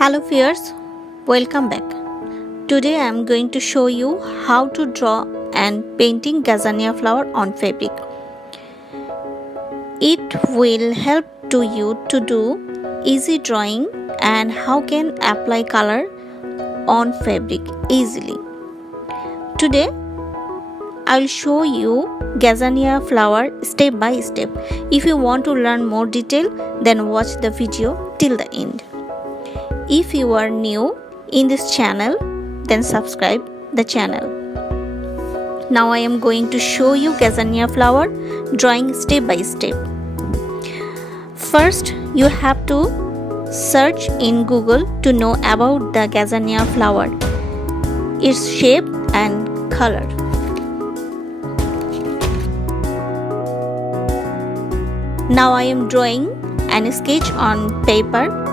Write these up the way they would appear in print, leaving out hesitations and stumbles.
Hello viewers, welcome back. Today I am going to show you how to draw and painting Gazania flower on fabric. It will help to you to do easy drawing and how can apply color on fabric easily. Today I will show you Gazania flower step by step. If you want to learn more detail, then watch the video till the end. If you are new in this channel, then subscribe the channel. Now I am going to show you Gazania flower drawing step by step. First, you have to search in Google to know about the Gazania flower, its shape and color. Now I am drawing and sketch on paper.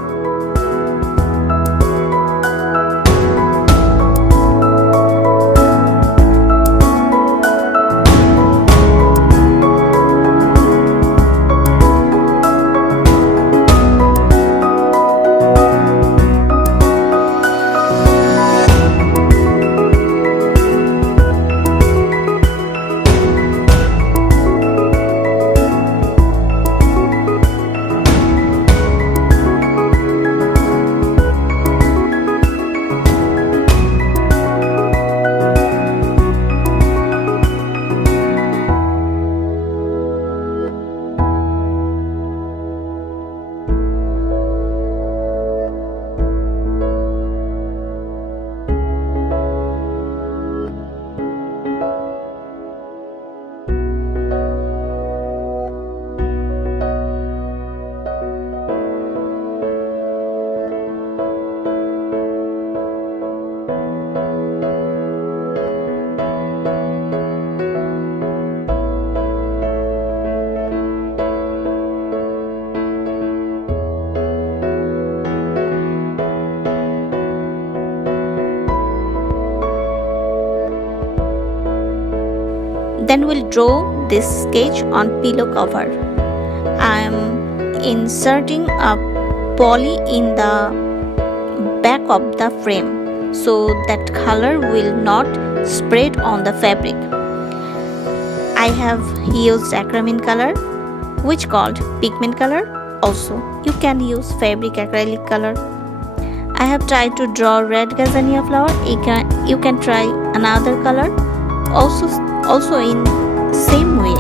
Then we'll draw this sketch on pillow cover. I am inserting a poly in the back of the frame so that color will not spread on the fabric. I have used acrylic color, which called pigment color. Also, you can use fabric acrylic color. I have tried to draw red Gazania flower. You can try another color. Also in same way.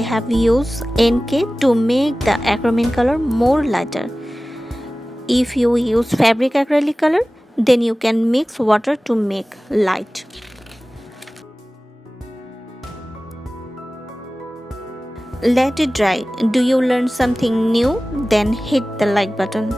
have used NK to make the acromin color more lighter. If you use fabric acrylic color, then you can mix water to make light. Let it dry. Do you learn something new? Then hit the like button.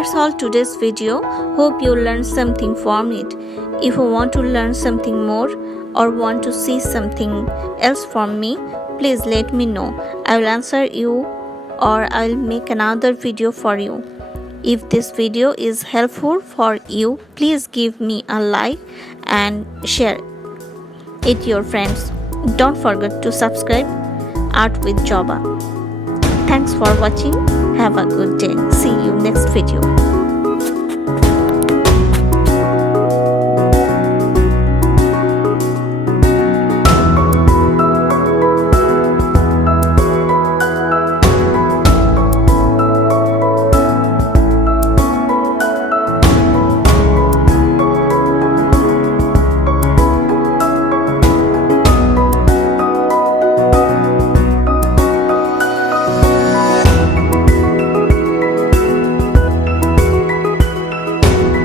That's all today's video. Hope you learned something from it. If you want to learn something more or want to see something else from me, please let me know. I will answer you or I will make another video for you. If this video is helpful for you, please give me a like and share it with your friends. Don't forget to subscribe Art with JOBA. Thanks for watching. Have a good day. See you next video.